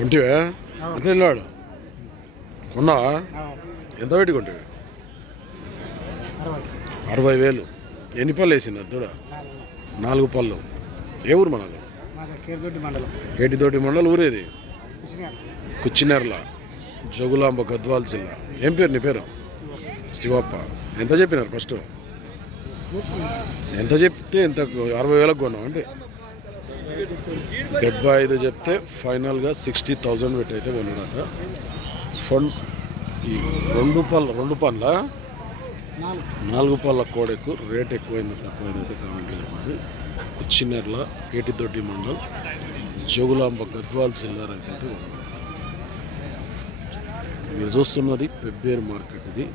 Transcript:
కొంటివే? ఎంత వెళ్ళాడు కొన్నావా? ఎంత పెట్టి కొంటివి? అరవై. వేలు. ఎన్ని పళ్ళు వేసింది అద్దుడ? నాలుగు. పళ్ళు. ఏ ఊరు మనది? మండలం. ఏటితోటి మండలం ఊరేది? కుచ్చినెర్ల. జోగులాంబ గద్వాల్ జిల్లా. ఏం పేరు నీ పేరు? శివప్ప. ఎంత చెప్పినారు ఫస్ట్? ఎంత చెప్తే ఎంత అరవై వేలకు కొన్నాం అంటే? డెబ్బై ఐదు చెప్తే ఫైనల్గా సిక్స్టీ థౌజండ్ పెట్టి అయితే కొన్నాడట. ఫండ్స్ ఈ రెండు పళ్ళ రెండు పళ్ళ? నాలుగు పళ్ళ కోడెకు రేట్ ఎక్కువైంది తక్కువైంది అయితే కామెంట్లో చెప్పండి. కుచ్చినెర్ల ఏటితోటి మండల్ జోగులాంబ గద్వాల్ జిల్లా రైతు అయితే మీరు చూస్తున్నది పెబ్బేరు మార్కెట్ ఇది.